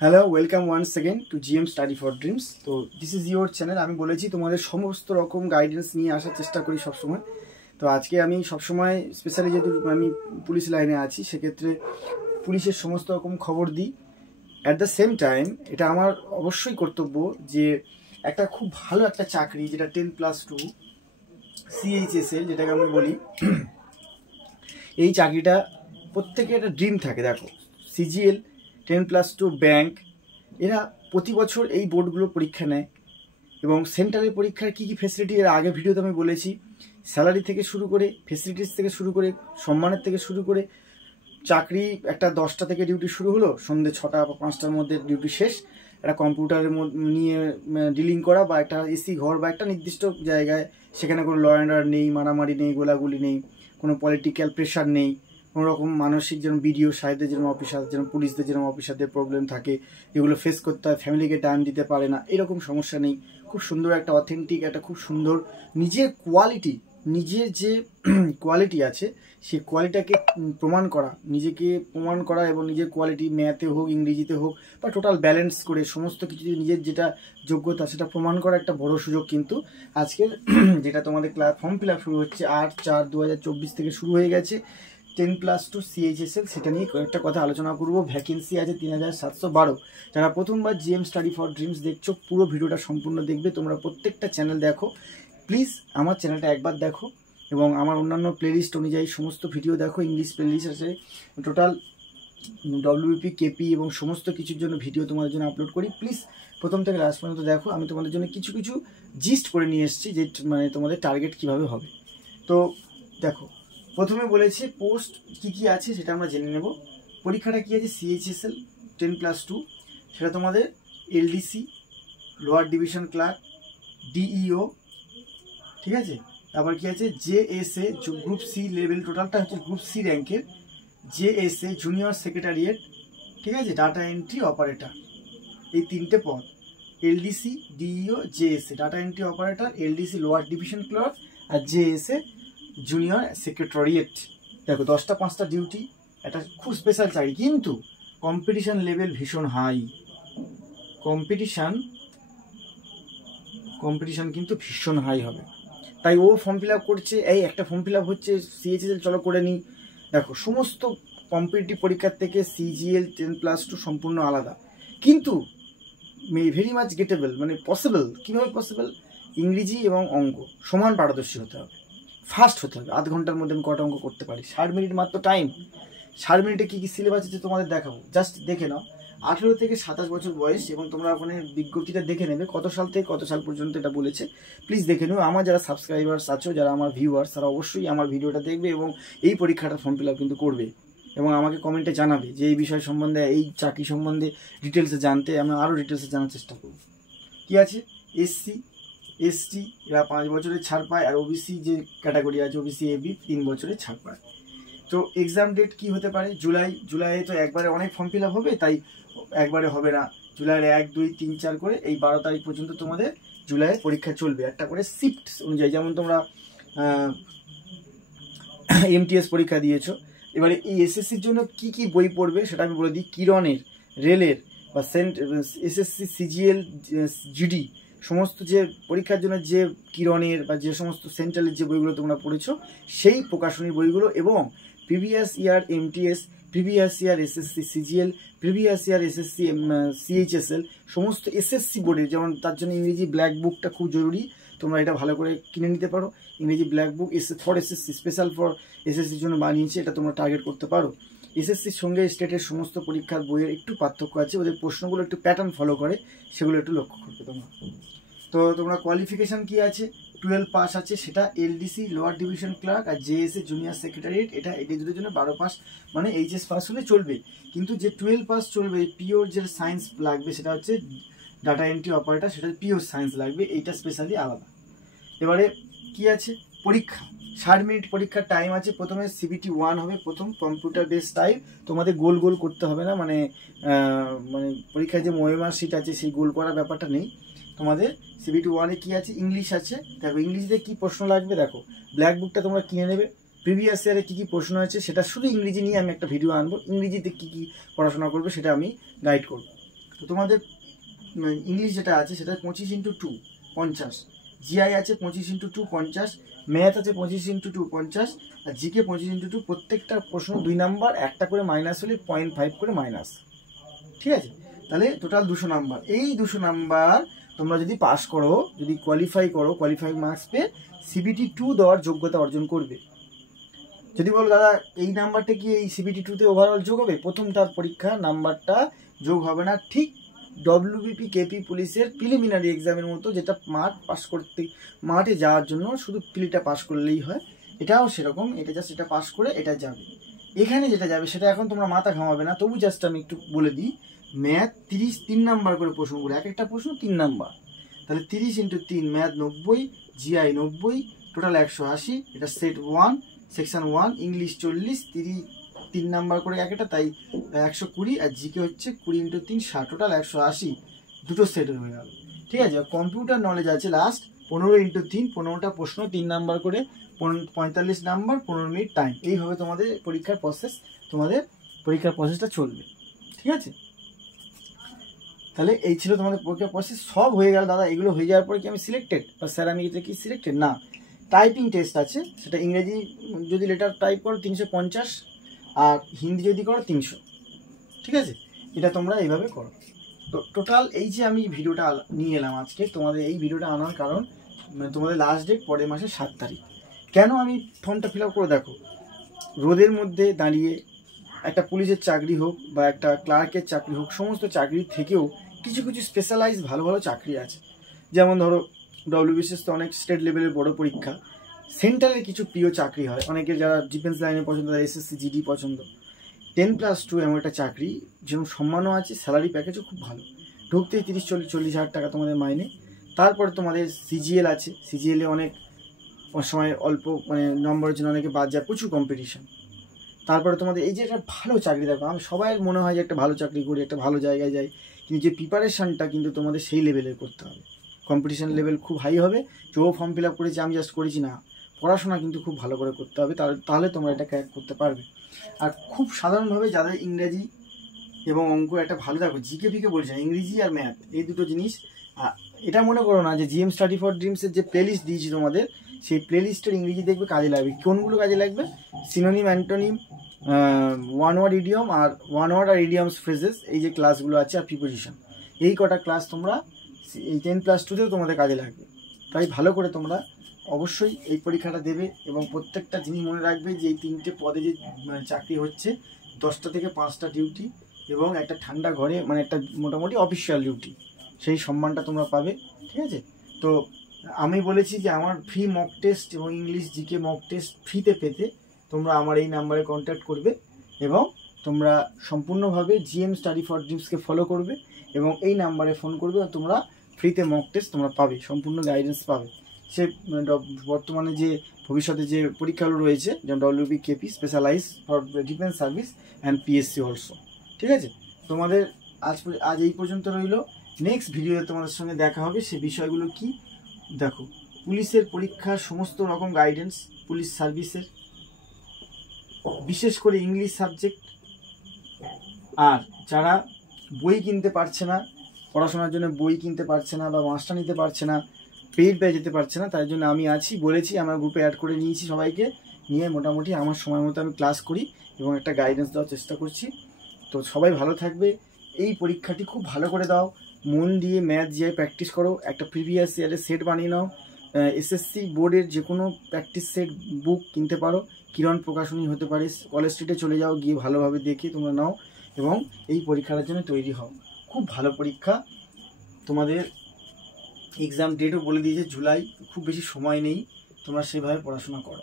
Hello, welcome once second to GM study for dreams. তো this is your channel. আমি বলেছি তোমাদের সমস্ত রকম গাইডেন্স নিয়ে আসার চেষ্টা করি সবসময়। তো আজকে আমি সবসময় স্পেশালি যেহেতু আমি পুলিশ লাইনে আছি, সেক্ষেত্রে পুলিশের সমস্ত রকম খবর দিই। অ্যাট দ্য সেম টাইম এটা আমার অবশ্যই কর্তব্য যে একটা খুব ভালো একটা চাকরি, যেটা 10+2 CHSL যেটাকে আমি বলি, এই চাকরিটা প্রত্যেকের একটা ড্রিম থাকে। দেখো, CGL, 10+2 ব্যাংক, এরা প্রতি বছর এই বোর্ডগুলো পরীক্ষা নেয় এবং সেন্ট্রালের পরীক্ষার কী কী ফেসিলিটি এর আগে ভিডিওতে আমি বলেছি। স্যালারি থেকে শুরু করে, ফেসিলিটিস থেকে শুরু করে, সম্মানের থেকে শুরু করে, চাকরি একটা 10টা থেকে ডিউটি শুরু হলো, সন্ধ্যে 6টা বা 5টার মধ্যে ডিউটি শেষ। একটা কম্পিউটারের নিয়ে ডিলিং করা বা একটা এসি ঘর বা একটা নির্দিষ্ট জায়গায়, সেখানে কোনো ল অ্যান্ড অর্ডার নেই, মারামারি নেই, গোলাগুলি নেই, কোনো পলিটিক্যাল প্রেশার নেই, কোনো রকম মানসিক যেরকম বিডিও সাহেবদের যেরকম অফিসার, যেরকম পুলিশদের যেরকম অফিসারদের প্রবলেম থাকে, এগুলো ফেস করতে হয়, ফ্যামিলিকে টাইম দিতে পারে না, এরকম সমস্যা নেই। খুব সুন্দর একটা অথেন্টিক, একটা খুব সুন্দর নিজের কোয়ালিটি, নিজের যে কোয়ালিটি আছে সেই কোয়ালিটিটাকে প্রমাণ করা, নিজেকে প্রমাণ করা এবং নিজের কোয়ালিটি ম্যাথে হোক, ইংরেজিতে হোক, বা টোটাল ব্যালেন্স করে সমস্ত কিছু নিজের যেটা যোগ্যতা সেটা প্রমাণ করা একটা বড় সুযোগ। কিন্তু আজকের যেটা তোমাদের ফর্ম ফিল আপ শুরু হচ্ছে 8/4/2024 থেকে শুরু হয়ে গেছে, 10+2 CHSL, সেটা নিয়ে কয়েকটা কথা আলোচনা করবো। ভ্যাকেন্সি আছে 3712। যারা প্রথমবার জিএম স্টাডি ফর ড্রিমস দেখছো, পুরো ভিডিওটা সম্পূর্ণ দেখবে। তোমরা প্রত্যেকটা চ্যানেল দেখো, প্লিজ আমার চ্যানেলটা একবার দেখো এবং আমার অন্যান্য প্লেলিস্ট অনুযায়ী সমস্ত ভিডিও দেখো। ইংলিশ প্লেলিস্ট আছে টোটাল, WBP, KP এবং সমস্ত কিছুর জন্য ভিডিও তোমাদের জন্য আপলোড করি। প্লিজ প্রথম থেকে লাস্ট পর্যন্ত দেখো। আমি তোমাদের জন্য কিছু কিছু জিস্ট করে নিয়ে এসেছি যে মানে তোমাদের টার্গেট কিভাবে হবে। তো দেখো, প্রথমে বলেছি পোস্ট কি কি আছে সেটা আমরা জেনে নেব। পরীক্ষাটা কি আছে, CHSL 10+2, সেটা তোমাদের LDC, lower division clerk, DEO, ঠিক আছে। তারপর কি আছে, JSA, গ্রুপ C লেভেল, টোটালটা হচ্ছে গ্রুপ C র্যাঙ্কের, JSA জুনিয়র সেক্রেটারিয়েট, ঠিক আছে, ডাটা এন্ট্রি অপারেটর, এই তিনটে পদ। LDC, DEO, JSA data entry operator, LDC lower division clerk, আর JSA জুনিয়র সেক্রেটারিয়েট। দেখো 10টা 5টা ডিউটি, একটা খুব স্পেশাল চাকরি, কিন্তু কম্পিটিশান লেভেল ভীষণ হাই। কম্পিটিশান কিন্তু ভীষণ হাই হবে। তাই ও ফর্ম ফিল আপ করছে, এই একটা ফর্ম ফিল আপ হচ্ছে CHSL, চলো করে নিই। দেখো, সমস্ত কম্পিটিটিভ পরীক্ষার থেকে CGL 10+2 সম্পূর্ণ আলাদা, কিন্তু ভেরি মাচ গেটেবল, মানে পসিবল। কীভাবে পসিবল? ইংরেজি এবং অঙ্ক সমান পারদর্শী হতে হবে, ফাস্ট হতে হবে। আধ ঘন্টার মধ্যে আমি কটা অঙ্ক করতে পারি, 60 মিনিট মাত্র টাইম। 60 মিনিটে কী কী সিলেবাস আছে তোমাদের দেখাবো, জাস্ট দেখে নাও। 18 থেকে 27 বছর বয়স, এবং তোমরা ওখানে বিজ্ঞপ্তিটা দেখে নেবে কত সাল থেকে কত সাল পর্যন্ত এটা বলেছে। প্লিজ দেখে নেবে। আমার যারা সাবস্ক্রাইবার্স আছো, যারা আমার ভিউয়ার্স, তারা অবশ্যই আমার ভিডিওটা দেখবে এবং এই পরীক্ষাটা ফর্ম ফিল আপ কিন্তু করবে এবং আমাকে কমেন্টে জানাবে যে এই বিষয় সম্বন্ধে, এই চাকরি সম্বন্ধে ডিটেলসে জানতে। আমি আরও ডিটেলসে জানার চেষ্টা করব। কী আছে, SC ST এরা 5 বছরের ছাড় পায়, আর OBC যে ক্যাটাগরি আছে, OBC AB 3 বছরের ছাড় পায়। তো এক্সাম ডেট কি হতে পারে, জুলাইয়ে তো একবারে অনেক ফর্ম ফিল আপ হবে, তাই একবারে হবে না। জুলাইয়ের 1, 2, 3, 4 করে এই 12 তারিখ পর্যন্ত তোমাদের জুলাইয়ের পরীক্ষা চলবে, একটা করে শিফট অনুযায়ী। যেমন তোমরা MTS পরীক্ষা দিয়েছো, এবারে এই SSCর জন্য কি কি বই পড়বে সেটা আমি বলে দিই। কিরণের, রেলের বা SSC, CGL, GD সমস্ত যে পরীক্ষার জন্য যে কিরণের বা যে সমস্ত সেন্ট্রালের যে বইগুলো তোমরা পড়েছো, সেই প্রকাশনী বইগুলো, এবং previous year MTS, previous year SSC CGL, previous year SSC CHSL, সমস্ত SSC বোর্ডের, যেমন তার জন্য ইংরেজি ব্ল্যাক বুকটা খুব জরুরি, তোমরা এটা ভালো করে কিনে নিতে পারো। ইংরেজি black book for SSC, special for SSCর জন্য বানিয়েছে, এটা তোমরা টার্গেট করতে পারো। SSCর সঙ্গে স্টেটের সমস্ত পরীক্ষার বইয়ের একটু পার্থক্য আছে, ওদের প্রশ্নগুলো একটু প্যাটার্ন ফলো করে, সেগুলো একটু লক্ষ্য করবে তোমরা। তো তোমরা কোয়ালিফিকেশান কি আছে, 12 পাস আছে, সেটা LDC লোয়ার ডিভিশন ক্লার্ক, আর JSA জুনিয়র সেক্রেটারিয়েট, এটা এই দুটোর জন্য 12 পাস, মানে HS পাস হলে চলবে। কিন্তু যে 12 পাস চলবে, পিওর যে সায়েন্স লাগবে সেটা হচ্ছে ডাটা এন্ট্রি অপারেটর, সেটা পিওর সায়েন্স লাগবে, এইটা স্পেশালি আলাদা। এবারে কি আছে, পরীক্ষা 60 মিনিট পরীক্ষার টাইম আছে। প্রথমে CBT 1 হবে, প্রথম কম্পিউটার বেস টাইপ। তোমাদের গোল গোল করতে হবে না, মানে পরীক্ষায় যে মহিমার সিট আছে সেই গোল করার ব্যাপারটা নেই। তোমাদের CBT 1-এ কী আছে, ইংলিশ আছে। দেখো ইংলিশে কী প্রশ্ন লাগবে, দেখো ব্ল্যাক বুকটা তোমরা কিনে নেবে। প্রিভিয়াস ইয়ারে কী কী প্রশ্ন হয়েছে সেটা শুধু ইংরেজি নিয়ে আমি একটা ভিডিও আনবো, ইংরেজিতে কী কী পড়াশোনা করবে সেটা আমি গাইড করব। তো তোমাদের ইংলিশ যেটা আছে সেটা 25x2 50, জিআই আছে 25x2 50, ম্যাথ আছে 25x2 50, আর জিকে 25x2। প্রত্যেকটা প্রশ্ন 2 নাম্বার, একটা করে মাইনাস হলে 0.5 করে মাইনাস। ঠিক আছে, তাহলে টোটাল 200 নাম্বার। এই 200 নাম্বার তোমরা যদি পাস করো, যদি কোয়ালিফাই করো, কোয়ালিফাই মার্কস পেয়ে CBT 2 দেওয়ার যোগ্যতা অর্জন করবে। যদি বলো দাদা এই নাম্বারটা কি এই CBT 2 তে ওভারঅল যোগ হবে, প্রথমটার পরীক্ষা নাম্বারটা যোগ হবে না, ঠিক WBP KP পুলিশের প্রিলিমিনারি এক্সামের মতো, যেটা মাঠে যাওয়ার জন্য শুধু প্রিলিটা পাস করলেই হয়, এটাও সেরকম। এটা জাস্ট এটা পাস করে এটা যাবে। এখানে যেটা যাবে সেটা এখন তোমরা মাথা ঘামাবে না, তবু জাস্ট আমি একটু বলে দিই। ম্যাথ 3 নাম্বার করে প্রশ্নগুলো, এক একটা প্রশ্ন 3 নাম্বার, তাহলে 30x3, ম্যাথ 90, জিআই 90, টোটাল 180। এটা সেট 1, সেকশন 1, ইংলিশ 40, 3 নাম্বার করে এক একটা, তাই 120, আর জিকে হচ্ছে 20x3 60, টোটাল 180, দুটো সেটের হয়ে গেল। ঠিক আছে, কম্পিউটার নলেজ আছে লাস্ট 15x3, 15টা প্রশ্ন 3 নাম্বার করে, 45 নাম্বার, 15 মিনিট টাইম। এইভাবে তোমাদের পরীক্ষার প্রসেসটা চলবে। ঠিক আছে, তাহলে এই ছিল তোমাদের পরীক্ষার প্রসেস। সব হয়ে গেল দাদা, এগুলো হয়ে যাওয়ার পরে কি আমি সিলেক্টেড, বা স্যার আমি এটা কি সিলেক্টেড না? টাইপিং টেস্ট আছে, সেটা ইংরেজি যদি লেটার টাইপ করো 350, আর হিন্দি যদি করো 300। ঠিক আছে, এটা তোমরা এইভাবে করো। তো টোটাল এই যে আমি ভিডিওটা নিয়ে এলাম আজকে, তোমাদের এই ভিডিওটা আনার কারণ তোমাদের লাস্ট ডেট পরের মাসের 7 তারিখ। কেন আমি ফর্মটা ফিল আপ করে, দেখো রোদের মধ্যে দাঁড়িয়ে একটা পুলিশের চাকরি হোক বা একটা ক্লার্কের চাকরি হোক, সমস্ত চাকরির থেকেও কিছু কিছু স্পেশালাইজ ভালো ভালো চাকরি আছে। যেমন ধরো WBCS তো অনেক স্টেট লেভেলের বড় পরীক্ষা, সেন্ট্রালের কিছু প্রিয় চাকরি হয় অনেকের, যারা ডিফেন্স লাইনে পছন্দ, তারা SSC GD পছন্দ। 10+2 এমন একটা চাকরি, যেমন সম্মানও আছে, স্যালারি প্যাকেজও খুব ভালো, ঢুকতেই 30-40 হাজার টাকা তোমাদের মাইনে। তারপরে তোমাদের CGL আছে, CGL-এ অনেক সময় অল্প নম্বরের জন্য অনেকে বাদ যায়, প্রচুর কম্পিটিশন। তারপরে তোমাদের এই যে একটা ভালো চাকরি, দেখো আমি সবাই মনে হয় যে একটা ভালো চাকরি করি, একটা ভালো জায়গায় যাই, কিন্তু যে প্রিপারেশানটা কিন্তু তোমাদের সেই লেভেলের করতে হবে। কম্পিটিশন লেভেল খুব হাই হবে। কেউ ফর্ম ফিল আপ করেছি, আমি জাস্ট করেছি না, পড়াশোনা কিন্তু খুব ভালো করে করতে হবে, তাহলে তোমরা এটা ক্র্যাক করতে পারবে। আর খুব সাধারণভাবে যাদের ইংরেজি এবং অঙ্ক একটা ভালো, দেখো জিকে ফিকে বলছে, ইংরেজি আর ম্যাথ এই দুটো জিনিস। এটা মনে করো না যে GM স্টাডি ফর ড্রিমসের যে প্লেলিস্ট দিয়েছি তোমাদের, সেই প্লেলিস্টের ইংরেজি দেখবে কাজে লাগবে। কোনগুলো কাজে লাগবে? Synonym, antonym, one word idiom আর ইডিয়মস ফ্রেজেস, এই যে ক্লাসগুলো আছে, আর প্রিপোজিশন, এই কটা ক্লাস তোমরা এই 10+2তেও তোমাদের কাজে লাগবে। তাই ভালো করে তোমরা অবশ্যই এই পরীক্ষাটা দেবে, এবং প্রত্যেকটা জিনিস মনে রাখবে যে এই 3টে পদে যে চাকরি হচ্ছে, 10টা থেকে 5টা ডিউটি, এবং একটা ঠান্ডা ঘরে, একটা মোটামুটি অফিসিয়াল ডিউটি, সেই সম্মানটা তোমরা পাবে। ঠিক আছে, তো আমি বলেছি যে আমার ফ্রি মক টেস্ট এবং ইংলিশ জিকে মক টেস্ট ফ্রিতে পেতে তোমরা আমার এই নাম্বারে কন্ট্যাক্ট করবে, এবং তোমরা সম্পূর্ণভাবে GM স্টাডি ফর ড্রিমসকে ফলো করবে, এবং এই নাম্বারে ফোন করবে, আর তোমরা ফ্রিতে মক টেস্ট তোমরা পাবে, সম্পূর্ণ গাইডেন্স পাবে। সে বর্তমানে যে ভবিষ্যতে যে পরীক্ষাগুলো রয়েছে, যেমন WBP KP specialize for defence service and PSC also. ঠিক আছে, তোমাদের আজ এই পর্যন্ত রইল। নেক্সট ভিডিওতে তোমাদের সঙ্গে দেখা হবে। সে বিষয়গুলো কি, দেখো পুলিশের পরীক্ষার সমস্ত রকম গাইডেন্স, পুলিশ সার্ভিসের, বিশেষ করে ইংলিশ সাবজেক্ট। আর যারা বই কিনতে পারছে না, পড়াশোনার জন্য বই কিনতে পারছে না, বা মাস্টার নিতে পারছে না, পেইড পেয়ে যেতে পারছে না, তার জন্য আমি আছি, বলেছি, আমার গ্রুপে অ্যাড করে নিয়েছি সবাইকে নিয়ে, মোটামুটি আমার সময় মতো আমি ক্লাস করি এবং একটা গাইডেন্স দেওয়ার চেষ্টা করছি। তো সবাই ভালো থাকবে। এই পরীক্ষাটি খুব ভালো করে দাও, মন দিয়ে ম্যাথ দিয়ে প্র্যাকটিস করো, একটা প্রিভিয়াস ইয়ারের সেট বানিয়ে নাও, SSC বোর্ডের যে কোনো প্র্যাকটিস সেট বুক কিনতে পারো, কিরণ প্রকাশনী হতে পারে, কলেজ স্ট্রিটে চলে যাও, গিয়ে ভালোভাবে দেখে তোমরা নাও, এবং এই পরীক্ষার জন্য তৈরি হও। খুব ভালো পরীক্ষা। তোমাদের এক্সাম ডেটও বলে দিয়েছে জুলাই, খুব বেশি সময় নেই, তোমরা সেভাবে পড়াশোনা করো।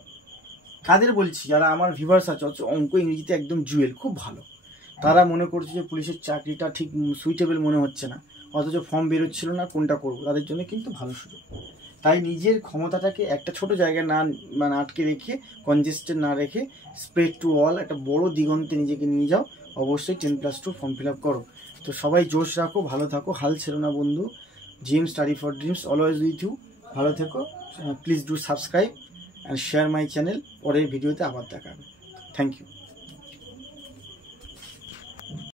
কাদের বলছি? যারা আমার ভিউয়ার্স আছে, অঙ্ক ইংরেজিতে একদম জুয়েল, খুব ভালো, তারা মনে করছে যে পুলিশের চাকরিটা ঠিক সুইটেবল মনে হচ্ছে না, অথচ ফর্ম বেরোচ্ছিল না, কোনটা করবো, তাদের জন্য কিন্তু ভালো সুযোগ। তাই নিজের ক্ষমতাটাকে একটা ছোট জায়গায় না আটকে রেখে, কনজেস্টেড না রেখে, স্প্রেড টু অল, একটা বড় দিগন্তে নিজেকে নিয়ে যাও। অবশ্যই 10+2 ফর্ম ফিল আপ করো। তো সবাই জোশ রাখো, ভালো থাকো, হাল ছেড়ো না বন্ধু। GM study for dreams always with you. ভালো থেকো। Please do subscribe and share my channel. পরের ভিডিওতে আবার দেখা হবে। Thank you.